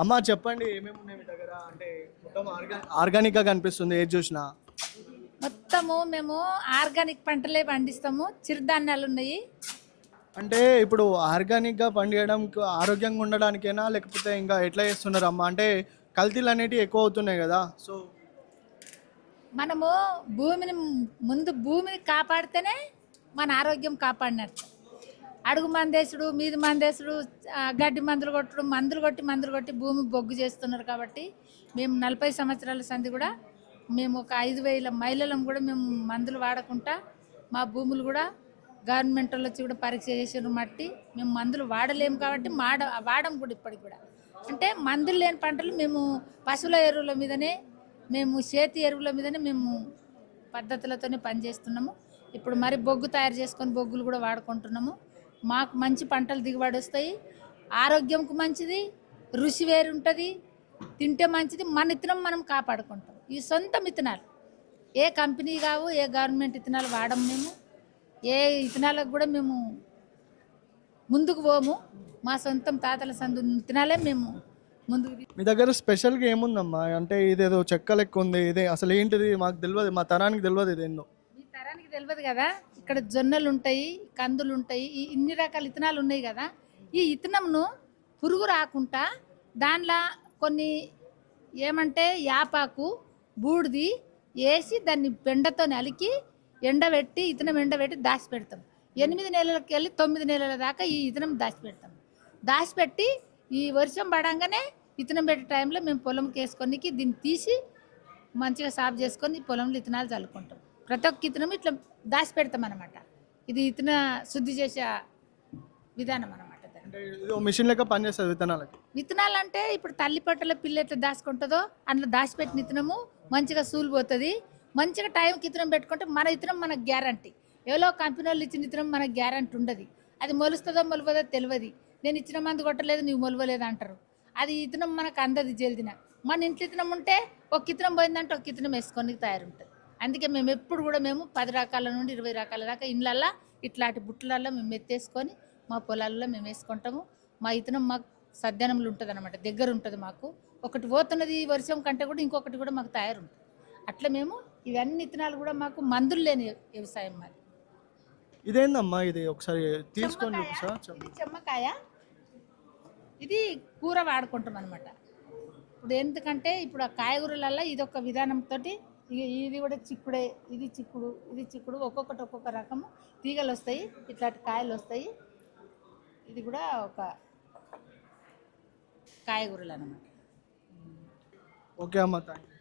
అమ్మ చెప్పండి ఏమేమి ఉన్నాయి మీ దగ్గర? అంటే మొత్తం ఆర్గానిక్గా కనిపిస్తుంది ఏది చూసినా. మొత్తము మేము ఆర్గానిక్ పంటలే పండిస్తాము. చిరుధాన్యాలు ఉన్నాయి. అంటే ఇప్పుడు ఆర్గానిక్గా పండియడం ఆరోగ్యంగా ఉండడానికేనా లేకపోతే ఇంకా ఎట్లా చేస్తున్నారు అమ్మ? అంటే కల్తీలు అనేటివి ఎక్కువ అవుతున్నాయి కదా. సో మనము భూమిని భూమిని కాపాడితేనే మన ఆరోగ్యం కాపాడినట్టు. అడుగు మందేసుడు, మీది మందేసుడు, గడ్డి మందులు కొట్టడం, మందులు కొట్టి భూమి బొగ్గు చేస్తున్నారు. కాబట్టి మేము 40 సంవత్సరాల సంది కూడా మేము ఒక 5,000 మహిళలం కూడా మేము మందులు వాడకుండా మా భూములు కూడా గవర్నమెంట్ వాళ్ళు వచ్చి కూడా పరీక్ష చేసిన మట్టి మేము మందులు వాడలేము. కాబట్టి వాడం కూడా ఇప్పటికి కూడా అంటే మందులు లేని పంటలు మేము పశువుల ఎరువుల మీదనే మేము చేతి ఎరువుల మీదనే మేము పద్ధతులతోనే పనిచేస్తున్నాము. ఇప్పుడు మరి బొగ్గు తయారు చేసుకొని బొగ్గులు కూడా వాడుకుంటున్నాము. మాకు మంచి పంటలు దిగుబడి వస్తాయి. ఆరోగ్యంకు మంచిది, రుచి వేరు ఉంటుంది, తింటే మంచిది. మన ఇత్తనం మనం కాపాడుకుంటాం. ఈ సొంత ఇత్తనాలు ఏ కంపెనీ కావు, ఏ గవర్నమెంట్ ఇత్తనాలు వాడము. మేము ఏ ఇత్తనాలకు కూడా మేము ముందుకు పోము. మా సొంతం తాతల సందు ఇత్తనాలే మేము ముందుకు. మీ దగ్గర స్పెషల్గా ఏముందమ్మా? అంటే ఇదేదో చెక్క లెక్క ఉంది, ఇదే అసలు ఏంటిది? మాకు తెలియదు, మా తరానికి తెలియదు ఇదేందో. ఈ తరానికి తెలియదు కదా. ఇక్కడ జొన్నలు ఉంటాయి, కందులు ఉంటాయి, ఇన్ని రకాల ఇత్తనాలు ఉన్నాయి కదా. ఈ ఇత్తనంను పురుగు రాకుండా దానిలో కొన్ని ఏమంటే యాపాకు, బూడిది వేసి దాన్ని పెండతో అలికి ఎండబెట్టి ఇత్తనం ఎండబెట్టి దాచిపెడతాం. 8 నెలలకి వెళ్ళి 9 నెలల దాకా ఈ ఇత్తనం దాచిపెట్టి ఈ వర్షం పడంగానే ఇత్తనం పెట్టే టైంలో మేము పొలంకి వేసుకొని దీన్ని తీసి మంచిగా సాఫ్ చేసుకొని పొలంలో ఇత్తనాలు చల్లుకుంటాం. ప్రతి ఒక్క ఇత్తనం ఇట్లా దాచి పెడతాం అనమాట. ఇది ఇత్తన శుద్ధి చేసే విధానం అనమాట. మిషన్ లెక్క పనిచేస్తుంది విత్తనాలకి. విత్తనాలు అంటే ఇప్పుడు తల్లి పట్టల పిల్ల ఎట్లా దాచుకుంటుందో అందులో దాచిపెట్టిన ఇత్తనము మంచిగా సూలిపోతుంది. మంచిగా టైంకి ఇత్తనం పెట్టుకుంటే మన ఇత్తనం మనకు గ్యారంటీ. ఎవరో కంపెనీ వాళ్ళు ఇచ్చిన ఇత్తనం మనకు గ్యారంటీ ఉండదు. అది మొలుస్తుందో మొలవదో తెలియదు. నేను ఇచ్చిన మందు కొట్టలేదు, నీవు మొలవలేదు అంటారు. అది ఇత్తనం మనకు అందది జల్దిన. మన ఇంట్లో ఇత్తనం ఉంటే ఒక ఇత్తనం పోయిందంటే ఒక ఇత్తనం వేసుకొని తయారుంటుంది. అందుకే మేము ఎప్పుడు కూడా మేము 10 రకాల నుండి 20 రకాల దాకా ఇండ్లల్లో ఇట్లాంటి బుట్టలల్లో మేము ఎత్తేసుకొని మా పొలాల్లో మేము వేసుకుంటాము. మా ఇత్తనం మాకు సద్యానంలో ఉంటుంది అనమాట, దగ్గర ఉంటుంది మాకు. ఒకటి పోతున్నది వర్షం కంటే కూడా ఇంకొకటి కూడా మాకు తయారుంటుంది. అట్లా మేము ఇవన్నీ ఇత్తనాలు కూడా మాకు మందులు లేని వ్యవసాయం మాది. ఇదేందమ్మా? ఇది ఒకసారి తీసుకొని ఇది చెమ్మకాయ. ఇది కూర వాడుకుంటాం అనమాట. ఇప్పుడు ఎందుకంటే ఇప్పుడు ఆ కాయగూరలలో ఇది ఒక విధానంతో ఇది కూడా చిక్కుడే, ఇది చిక్కుడు ఒక్కొక్కటి ఒక్కొక్క రకము తీగలు వస్తాయి, ఇట్లాంటి కాయలు వస్తాయి. ఇది కూడా ఒక కాయగూరలు అన్నమాట. ఓకే అమ్మ, థ్యాంక్ యూ.